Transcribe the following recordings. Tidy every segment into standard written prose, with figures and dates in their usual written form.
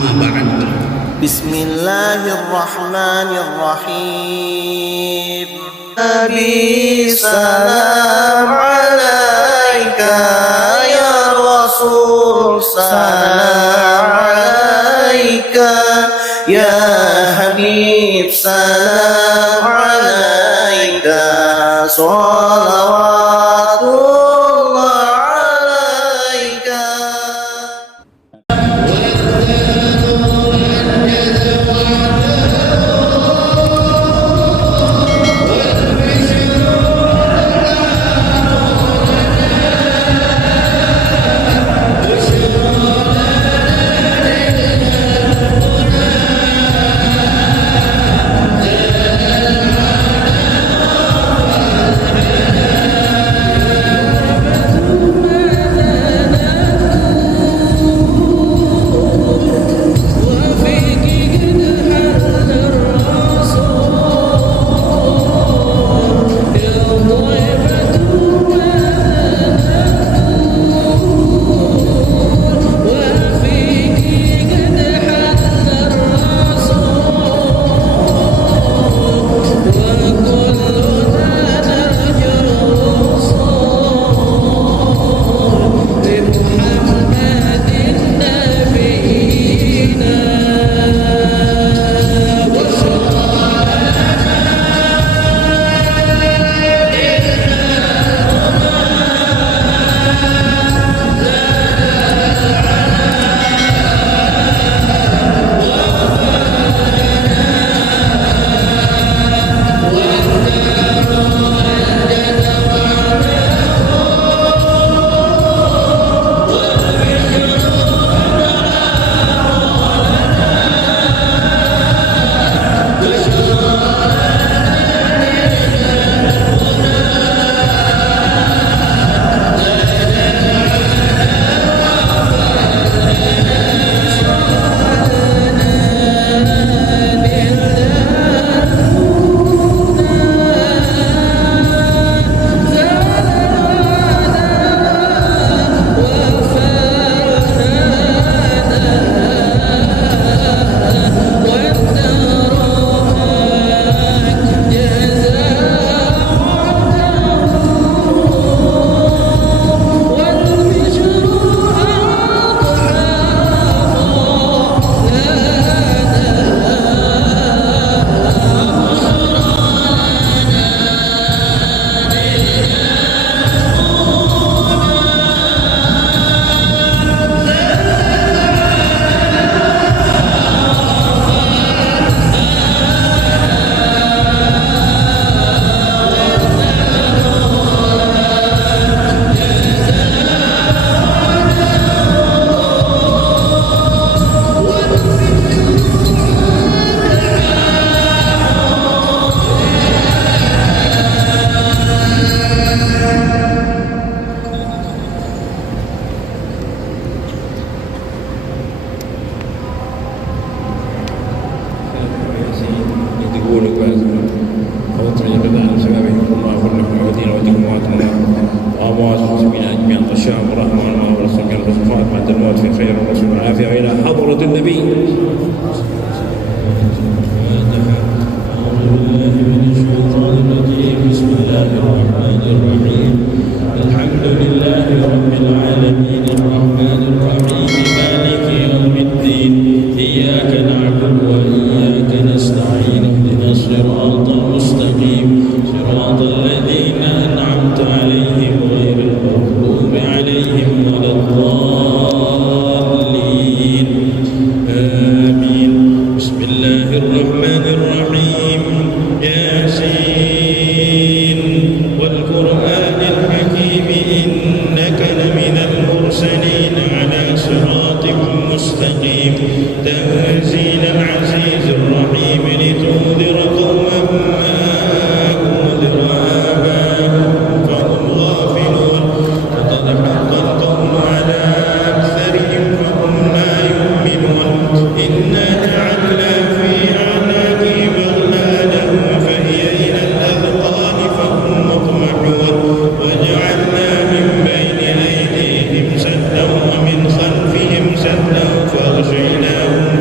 أما بعد. بسم الله الرحمن الرحيم. نبي سلام عليك يا رسول سلام عليك يا حبيب سلام عليك صلوات الله عليك. فأغشيناهم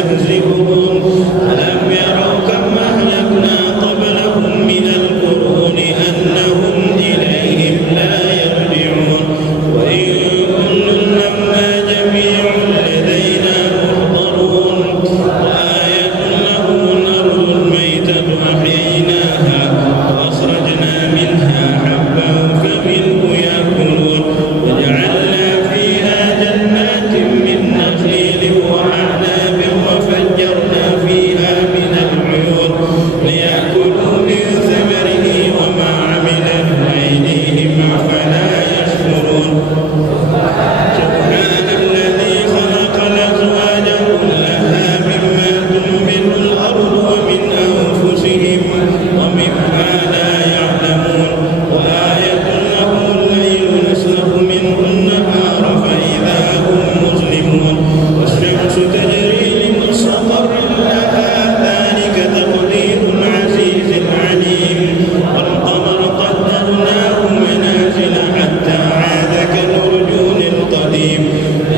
يستهزئون ألم يروا كم أهلكنا قبلهم من القرون أنهم إليهم لا يرجعون وإن كل لما جميع لدينا محضرون وآية لهم الأرض الميتة أحييناها وأخرجنا منها حبا فمنه يأكلون وجعلنا فيها جنات من نخيل وأعناب وفجرنا فيها من العيون ليأكلوا من ثمره وما عملته أيديهم أفلا يشكرون سبحان الذي خلق الأزواج كلها مما تنبت الأرض ومن أنفسهم ومما لا يعلمون وآية لهم الليل نسلخ منه النهار فإذا هم مظلمون والشمس تجري لمستقر لها ذلك تقدير العزيز العليم والقمر قدرناه منازل حتى عاد كالعرجون القديم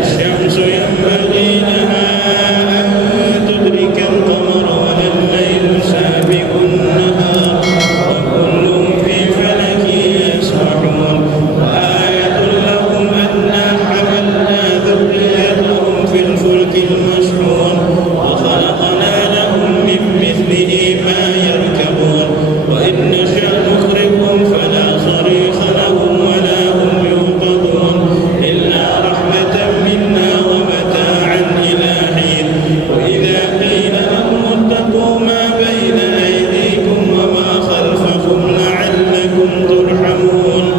الشمس ينبغي لها أن تدرك القمر ولا الليل سابق النهار وكل في فلك يسبحون وآية لهم أنا حملنا ذريتهم في الفلك المشحون وخلقنا لهم من مثله ما يركبون وإن نشأ نخرجهم فلا صريخ لهم ولا هم يوقظون إلا رحمة منا ومتاعا إلى حين وإذا قيل لهم اتقوا ما بين أيديكم وما خلفكم لعلكم ترحمون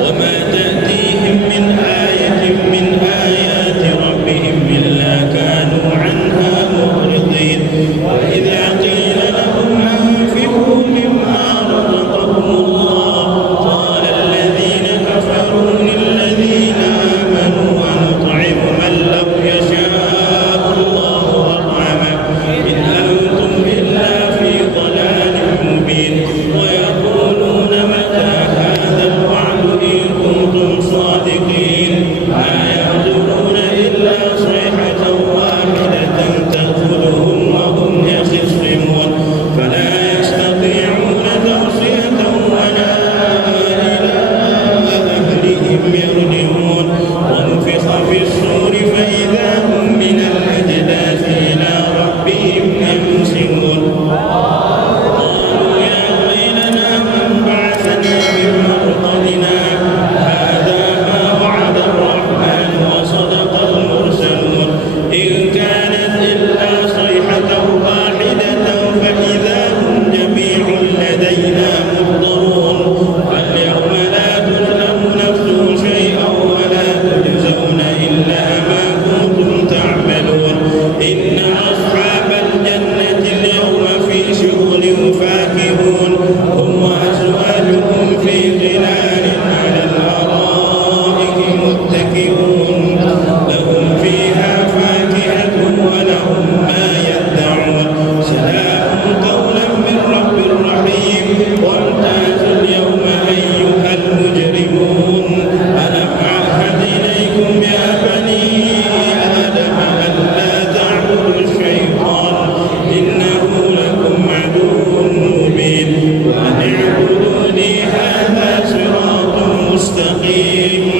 وما تأتيهم من آية من آيات ربهم إلا كانوا عنها معرضين وإذا قيل لهم أنفقوا مما رزقكم الله قال الذين كفروا للذين آمنوا ونطعم من لو يشاء الله أطعمه إن أنتم إلا في ضلال مبين ويقولون متى هذا الوعد إن كنتم صادقين ما يعبدون إلا صيحة واحدة تأخذهم وهم يخصمون فلا يستطيعون توصية ولا إلى أهلهم يرجعون ونفخ في الصور فإذا هم من الأجداث إلى ربهم ينسلون قالوا يا ويلنا من بعثنا من مرقدنا هذا ما وعد الرحمن وصدق المرسلون إن كانت إلا صيحة واحدة فإذا هم جميع لدينا محضرون فاليوم لا تظلم نفس شيئا ولا تجزون إلا ما كنتم تعملون إن أصحاب الجنة اليوم في شغل فاكهون هم وأزواجهم في ظلال على الأرائك متكئون لهم فيها فاكهة ولهم ما يدعون سلام قولا من رب رحيم وامتازوا اليوم أيها المجرمون ألم أعهد إليكم يا بني آدم ألا تعبدوا الشيطان إنه لكم عدو مبين وأن اعبدوني هذا صراط مستقيم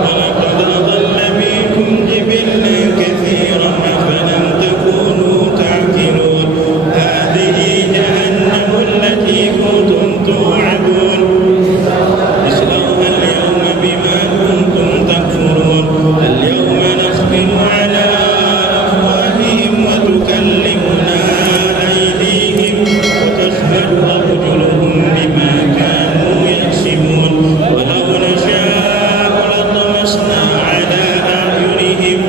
ولقد أضل منكم جبلا كثيرا أفلم تكونوا تعقلون هذه جهنم التي كنتم توعدون اصلوها اليوم بما كنتم تكفرون اليوم نختم على أفواههم وتكلمنا أيديهم وتشهد أرجلهم بما كانوا يكسبون ولو نشاء لطمسنا على أعينهم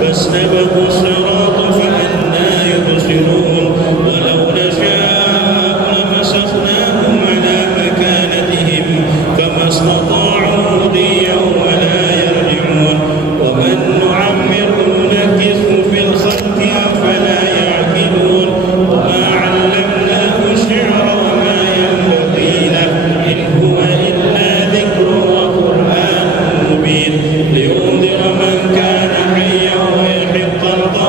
فاستبقوا الصراط فأنى يبصرون ولو نشاء لمسخناهم على مكانتهم فما استطاعوا مضيا ولا يرجعون ومن نعمره نكسه في الخلق أفلا يعقلون وما علمناه الشعر وما ينبغي له إن هو إلا ذكر وقرآن مبين لينذر من كان حيا ويحق الظالمين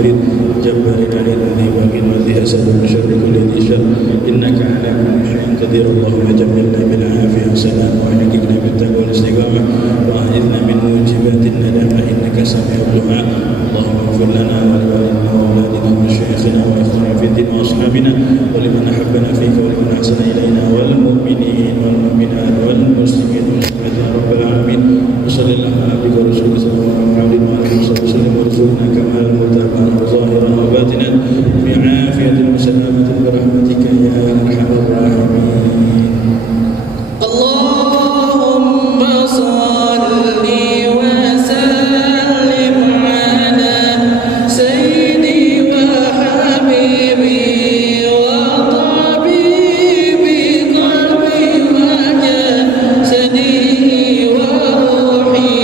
مريض جبار عنيد ذي باق وذي أسد من شر كل ذي شر إنك على كل شيء قدير. اللهم جملنا بالعافية والسلام وحققنا بالتقوى والاستقامة وأعذنا من موجبات الندامة إنك سميع الدعاء. اللهم اغفر لنا ولوالدنا وأولادنا ومشايخنا وإخواننا في الدين وأصحابنا ولمن أحبنا فيك ولمن أحسن إلينا والمؤمنين والمؤمنات والمسلمين والمسلمات يا رب العالمين. وصلى الله على عبدك ورسولك سيدنا محمد وعلى آله وصحبه وسلم وارزقنا كمال المتابعة ظاهرا وباطنا في عافية وسلامة برحمتك يا أرحم الراحمين. اللهم صل وسلم على سيدي وحبيبي وطبيبي قلبي وجسدي وروحي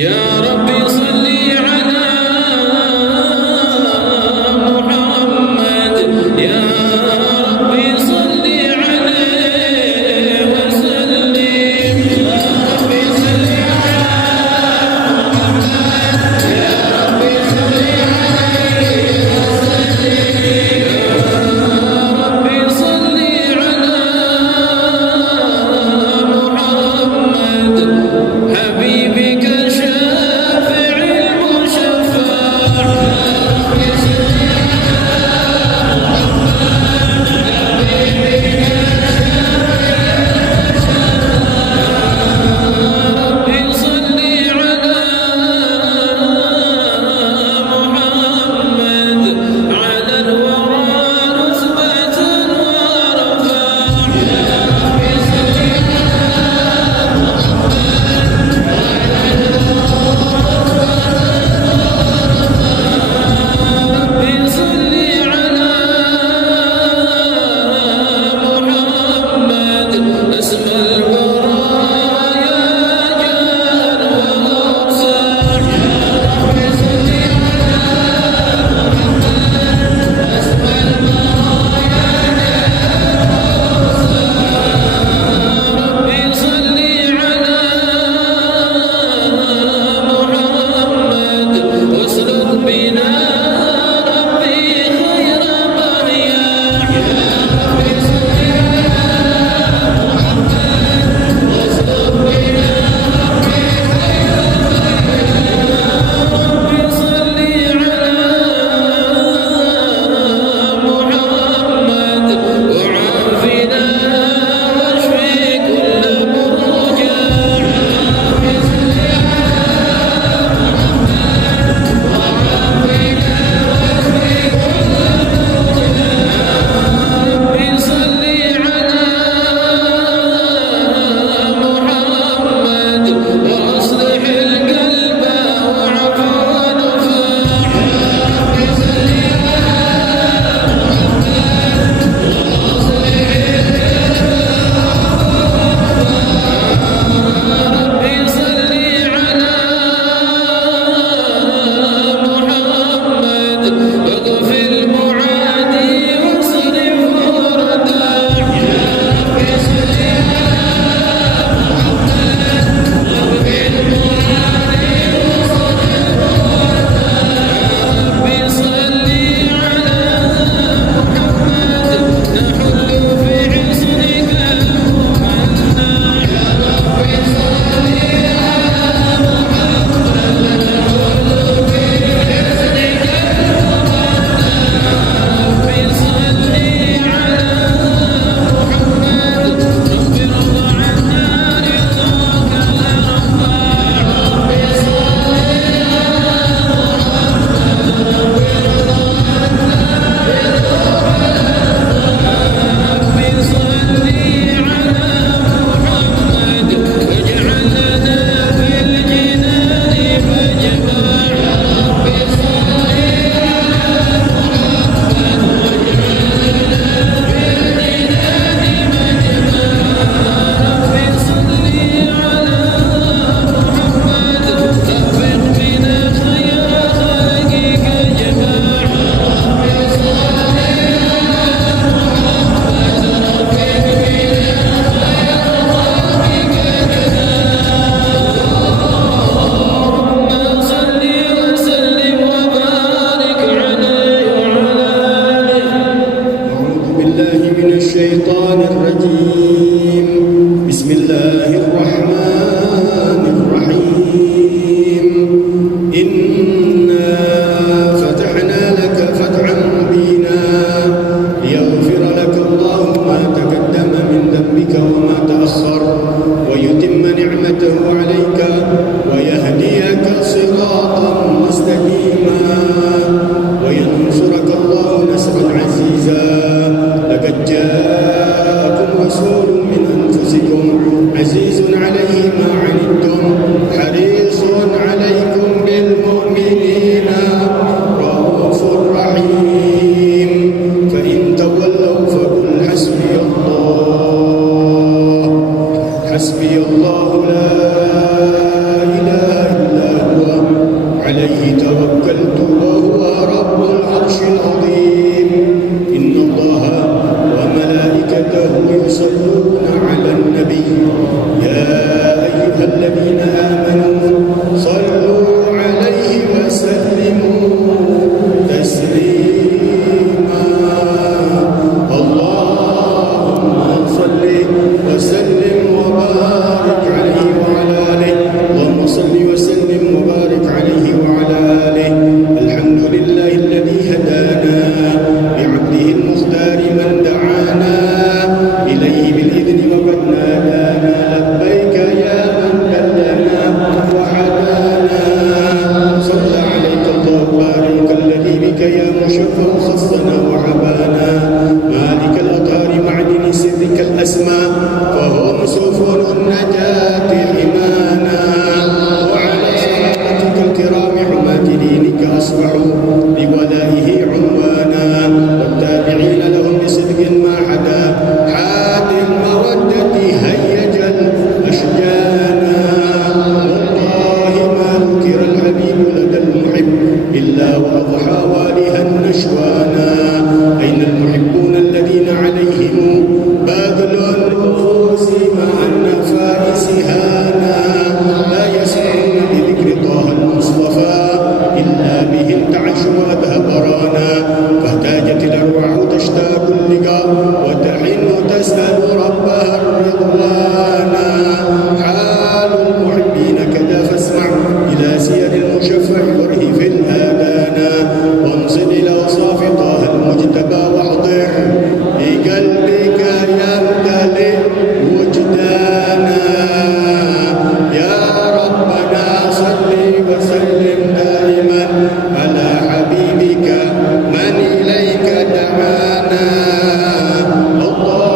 يا ربي صل على محمد يا ربي صل عليه وسلم يا ربي صل على محمد يا ربي صل عليه وسلم يا ربي صل على محمد حبيبك شافع المشفع ربي صل على محمد على الورى رتبة ورفع ربي صل ربي صل على محمد أسمى البرايا جار وأرسل ربي صل أسمى البرايا ربي صل على محمد واسلك بنا ربي خير بريا ربي صل واسلك بنا ربي خير ربي صل على محمد وعافنا واشفي كل مرجع ربي صل ربي صل على محمد وأصلح القلب وعفو ونفاع ربي صل ربي صل على محمد واغفر معادي واصرف ورداع ربي صل واغفر معادي واصرف ربي صل على محمد نحل في حصنك الممنع ربي صل ربي صل على محمد رب ارضى عنا رضاك لا رفاع ربي صل ربي صل على محمد واجعل لنا في الجنان مجمع ربي صل ربي صل على محمد رفق بنا خير خلقك جماع ربي صل اللهم صل وسلم وبارك عليه وعلى آله أعوذ بالله من الشيطان الرجيم بسم الله الرحمن الرحيم إنا فتحنا لك فتحا مبينا ليغفر لك الله ما تقدم من ذنبك وما تأخر ويتم نعمته عليك ويهديك صراطا مستقيما وينصرك الله نصرا عزيزا لقد جاء الأسماء فهم سفن النجاة حمانا وعلى صحابتك الكرام حماة دينك أصبحوا بولائه عنوانا والتابعين لهم بصدق ما حدا حاد المودة هيج الأشجانا والله ما ذكر الحبيب لدى المحب إلا وأضحى والها النشوانا أين المحبون الذين عليهم باذل النفوس مع النفائس هانا لا يسمعون بذكر طه المصطفى إلا به انتعش وأذهب رانا فاحتاجت الأرواح تشتاق اللقاء وتحن تسأل ربها الرضوانا حال المحبين كذا فاسمع إلى سير المشفع ورهف الآذانا وانصب إلى أوصاف طه المجتبى واحضر بقلبك يمتلئ وجدانا يا ربنا صل وسلم دائما على حبيبك من إليك دعانا الله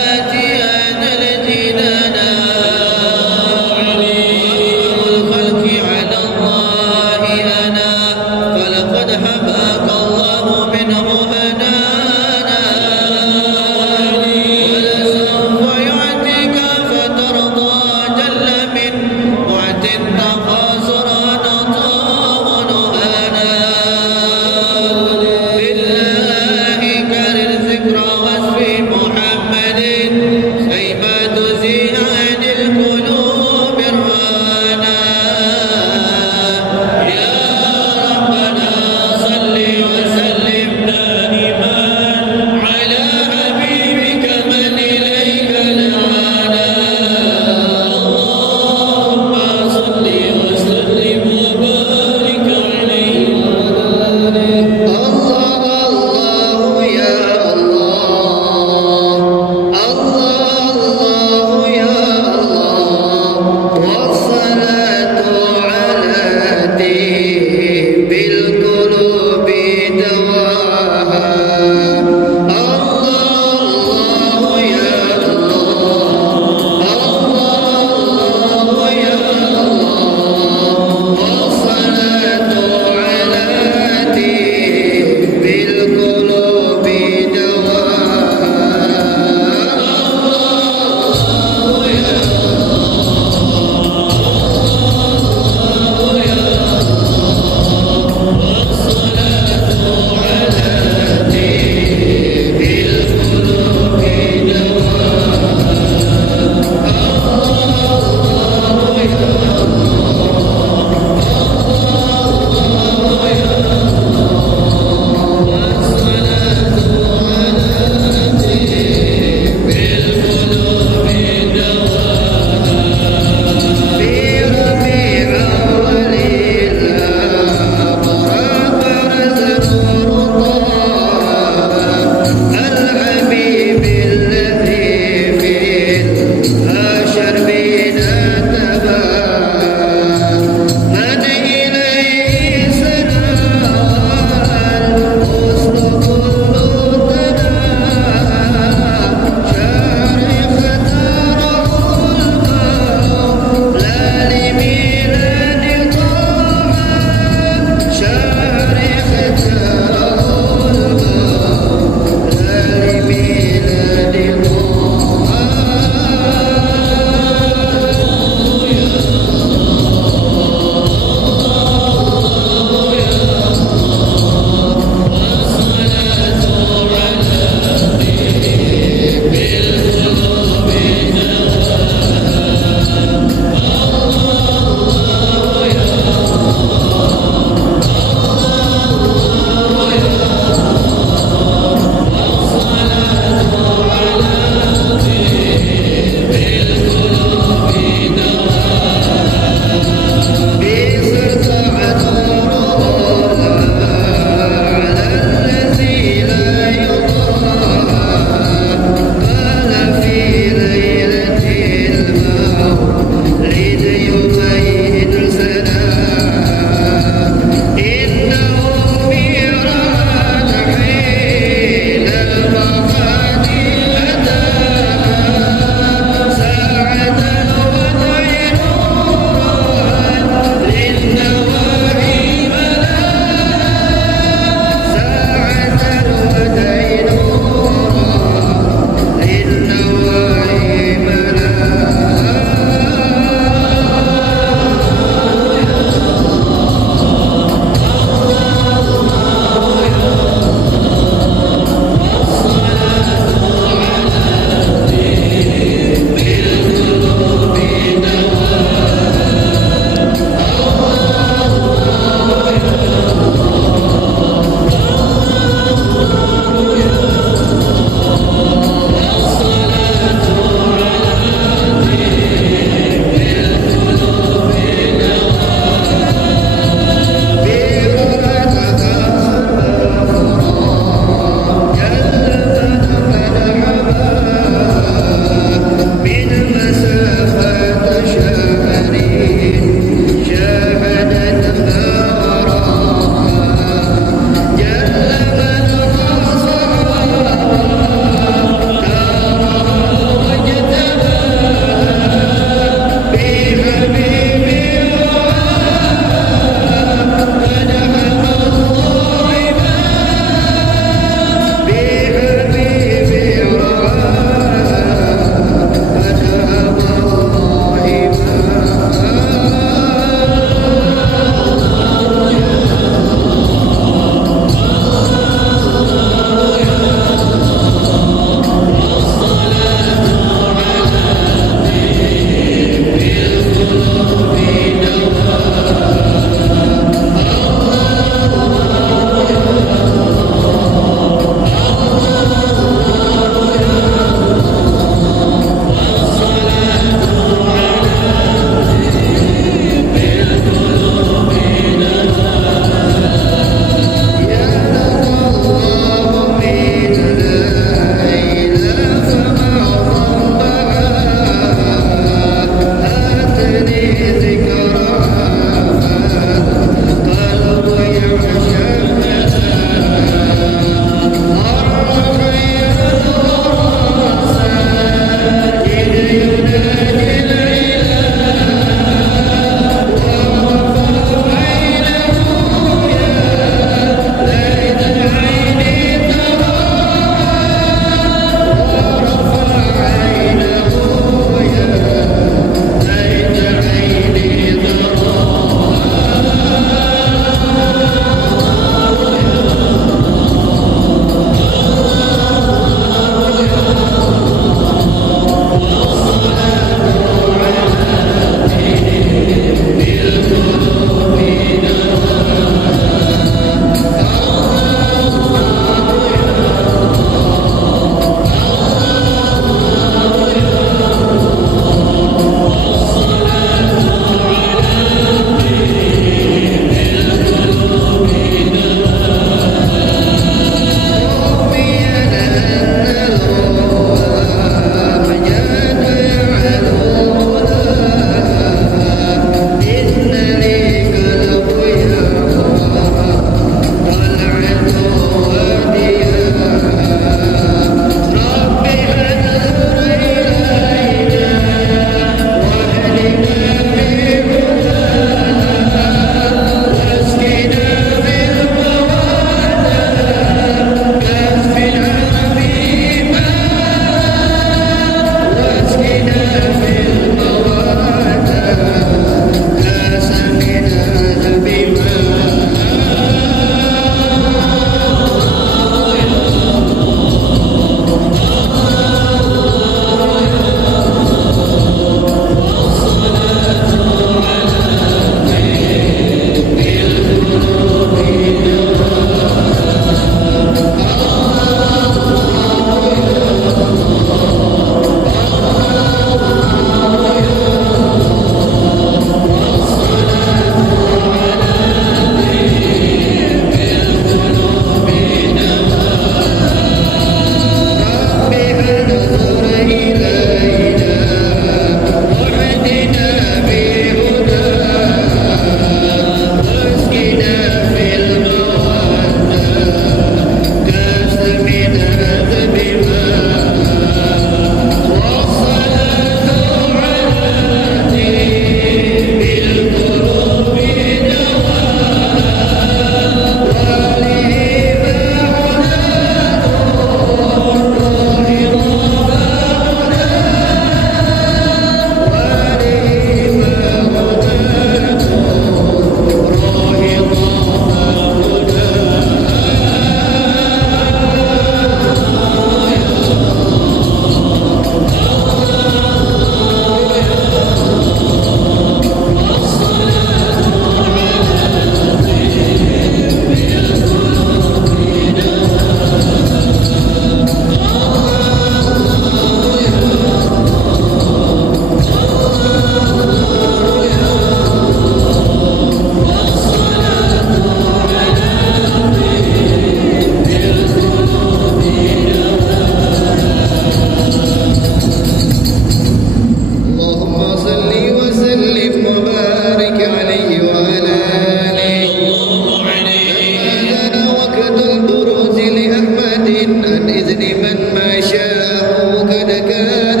عن إذن من ما شاء قد كان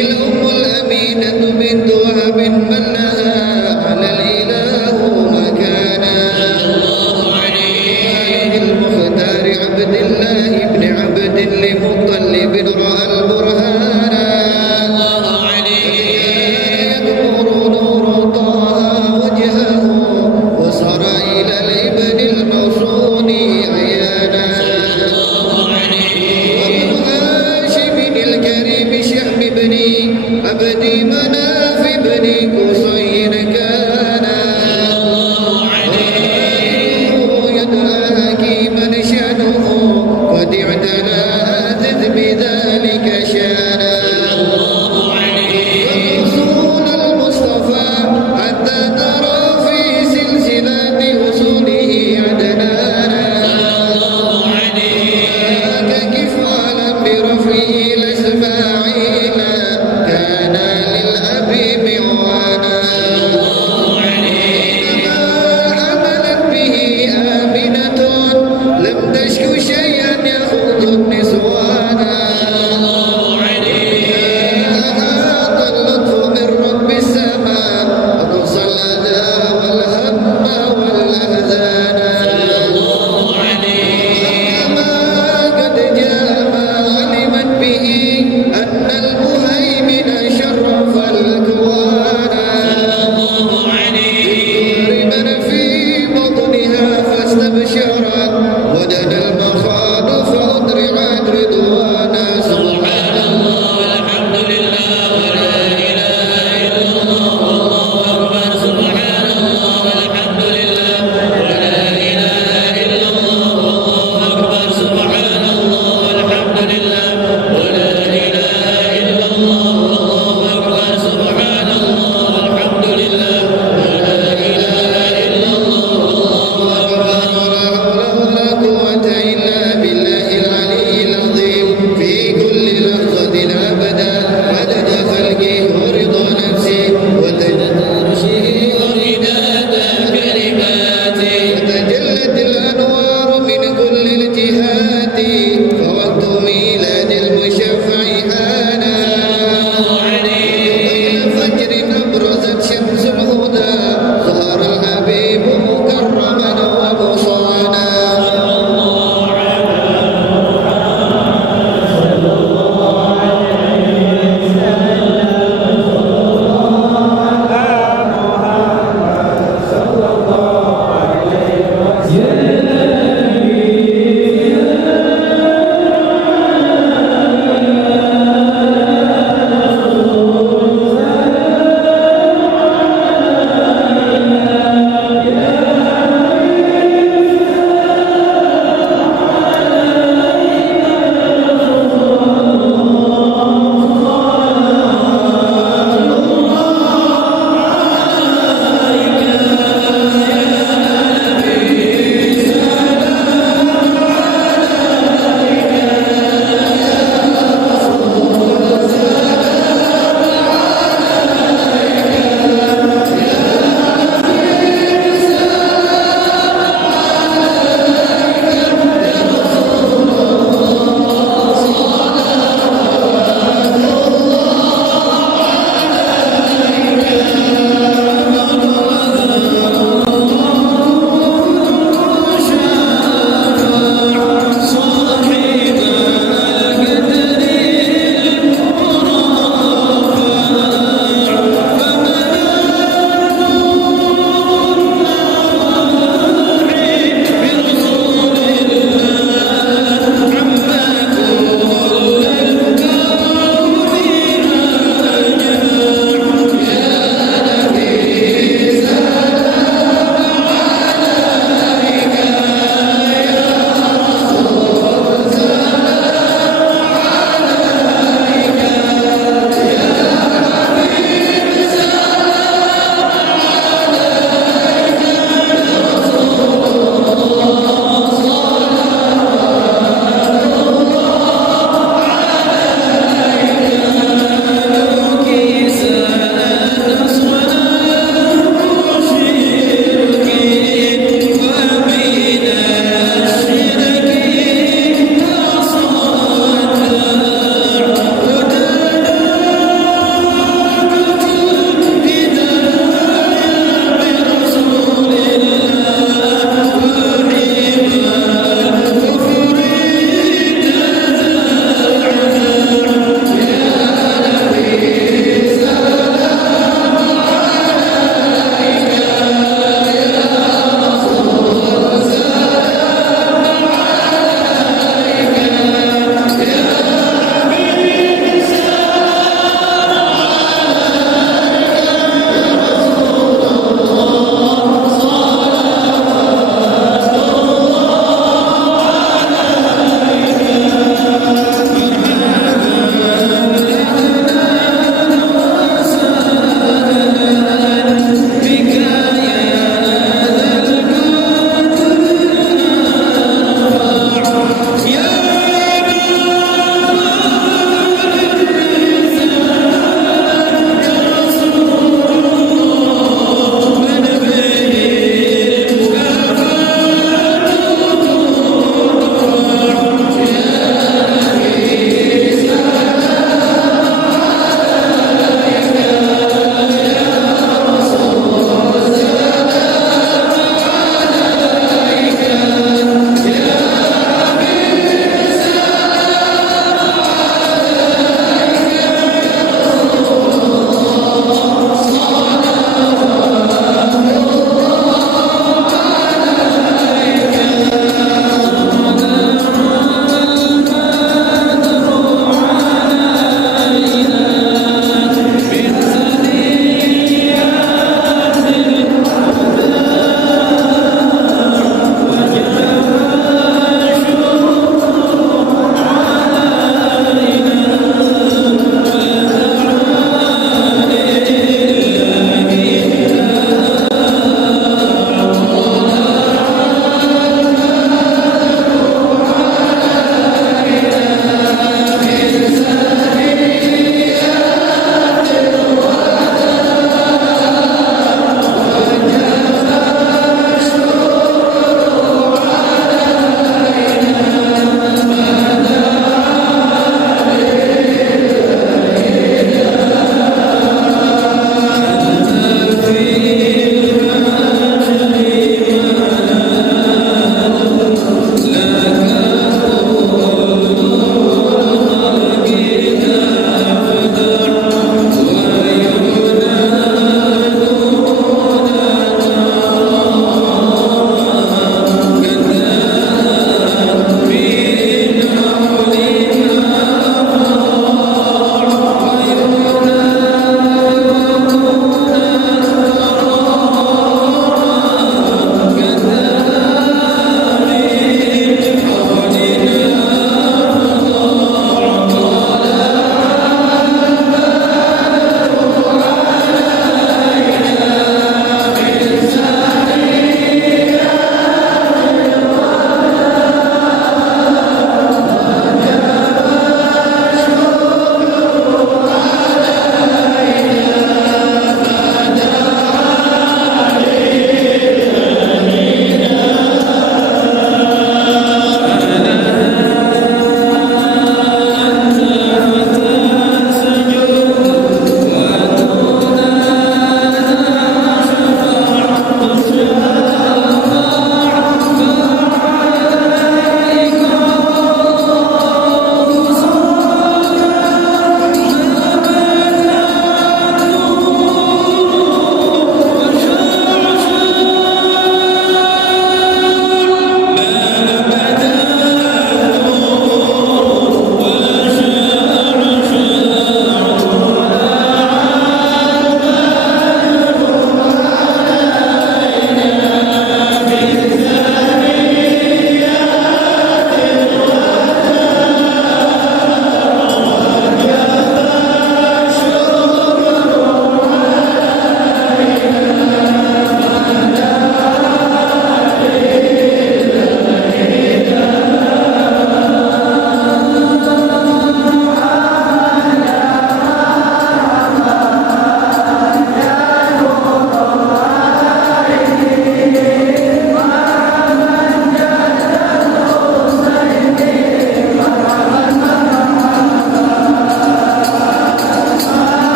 الأم الأمينة بنت وهب من لها على الإله مكانا المختار عبد الله بن عبد لمطلب رأى البرهان ينور نور طه وجهه وصار إلى الابن الموصون عيانا وابن هاشم الكريم شهم بني عبد مناف بن قصي كان يدعى حكيما شأنه قد اعتنى ذذ بذلك شانا رسول المصطفى حتى ترى في سلسلة وصوله عدنانا ككفالا برفعه الإسماعيل كان للأبي معوانا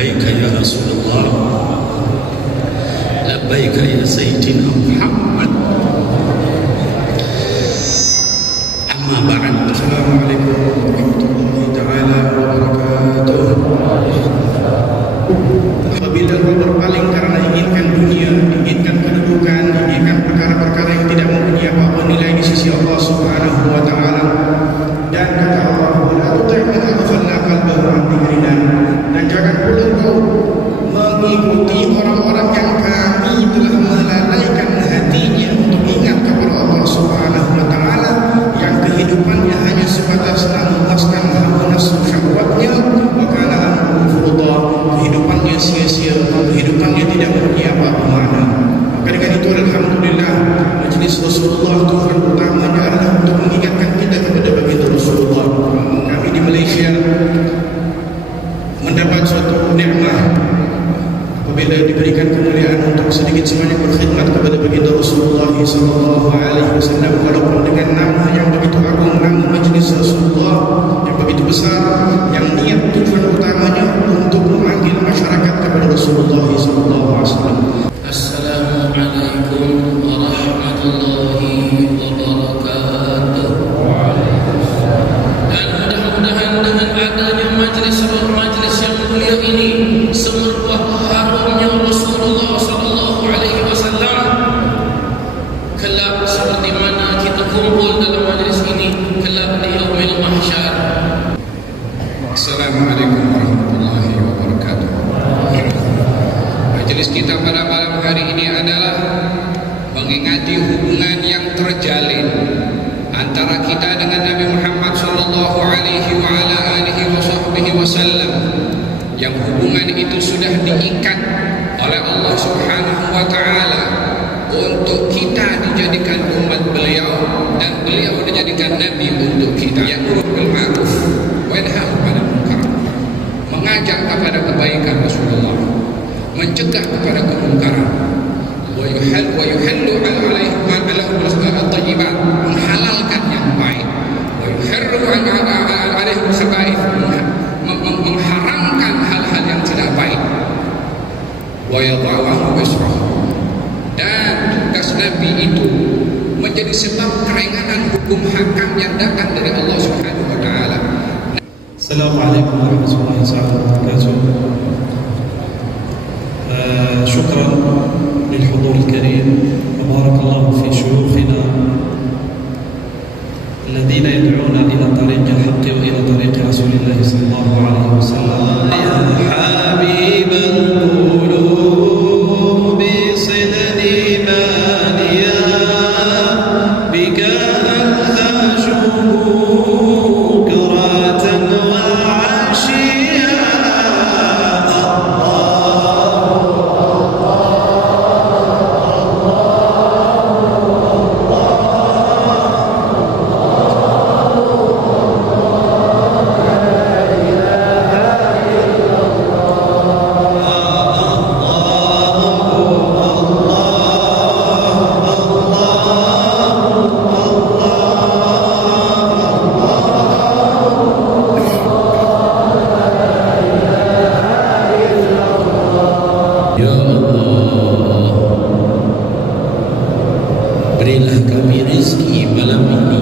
labbaik ya Rasulullah, labbaik ya Sayyidina Muhammad. Amma ba'd. Assalamualaikum warahmatullahi taala wabarakatuh. Apabila kau berpaling karena inginkan dunia, inginkan kedudukan, inginkan perkara-perkara yang tidak mempunyai apa-apa nilai di sisi Allah Subhanahu wa taala, dan kata Allah, la tuti' man aghfalna qalbahu an dzikrina, dan jangan pula kau mengikuti orang-orang yang kami telah melalaikan hatinya untuk ingat kepada Allah Subhanahu wa taala, yang kehidupannya hanya sebatas memuaskan hawa nafsu syahwatnya, wa kana amruhu furudha, kehidupannya sia-sia, kehidupannya tidak mempunyai apa-apa makna. Maka dengan itu alhamdulillah, majlis Rasulullah tujuan utamanya adalah untuk mengingatkan kita kepada baginda Rasulullah. Kami di Malaysia mendapat suatu nikmat apabila diberikan kemuliaan untuk sedikit sebanyak berkhidmat kepada baginda Rasulullah sallallahu alaihi wasallam, walaupun dengan nama yang begitu agung, nama majlis Rasulullah yang begitu besar, yang niat tujuan utamanya untuk memanggil masyarakat kepada Rasulullah sallallahu alaihi wasallam. Assalamualaikum warahmatullahi wabarakatuh. Dan mudah-mudahan dengan adanya majlis yang mulia ini, semerbak harumnya Rasulullah sallallahu alaihi wasallam, kelak seperti mana kita kumpul dalam majlis ini kelak di yaumil mahsyar. Assalamualaikum warahmatullahi wabarakatuh. Majelis kita pada malam hari ini adalah mengingati hubungan yang terjalin antara kita dengan Nabi Muhammad sallallahu alaihi wa ala alihi wasallam, yang hubungan itu sudah diikat oleh Allah Subhanahu wa taala untuk kita dijadikan umat beliau, dan beliau dijadikan nabi untuk kita. Ya'muru bil ma'ruf wa yanha 'anil munkar, mengajak kepada kebaikan Rasulullah, mencegah kepada kemungkaran, wa yuhallu 'alaihi ma lahu at-thayyibat, menghalalkan yang baik, wa yuharrimu 'alaihi al-khaba'ith, mengharamkan hal-hal yang tidak baik, wa yadha'u bisrah, dan tugas Nabi itu menjadi sebab keringanan hukum hakam yang datang dari Allah Subhanahu wa taala. Assalamualaikum warahmatullahi wabarakatuh. شكرا للحضور الكريم، وبارك الله في شيوخنا الذين يدعون إلى طريق الحق وإلى طريق رسول الله صلى الله عليه وسلم. يا حبيب القلوب صلني مانيا بك أنهى شكرة وعشيا. Ya Allah, berilah kami rezeki malam ini,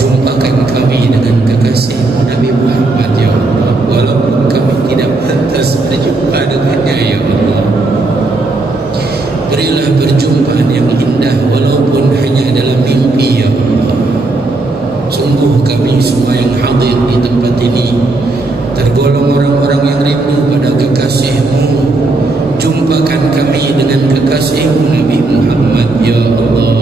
jumpakan kami dengan kekasih Nabi Muhammad ya Allah, walaupun kami tidak pantas berjumpa dengannya ya Allah. Berilah perjumpaan yang indah walaupun hanya dalam mimpi ya Allah. Sungguh kami semua yang hadir di tempat ini tergolong orang-orang yang rindu pada kekasih-Mu. Jumpakan kami dengan kekasih-Mu Nabi Muhammad ya Allah.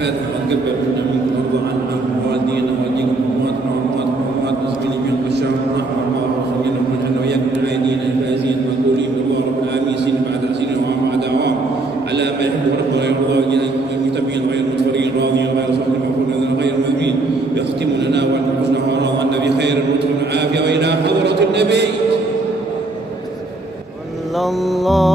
الفاتحة تقبل منا منكم وارضى عنا والدينا والديكم وامهاتنا وامهات المسلمين من الشر رحمة الله وصلينا ونجعلنا واياكم من ايدينا الفائزين المقبولين بالورق امين سين بعد سين ومع دعوام على ما يحب ربنا ويرضى المتبين غير المتفرين راضيين غير صالح المغفورين غير مؤمنين يختم لنا وانفسنا وراء عنا بخير اللطف والعافية والى حضرة النبي صلى الله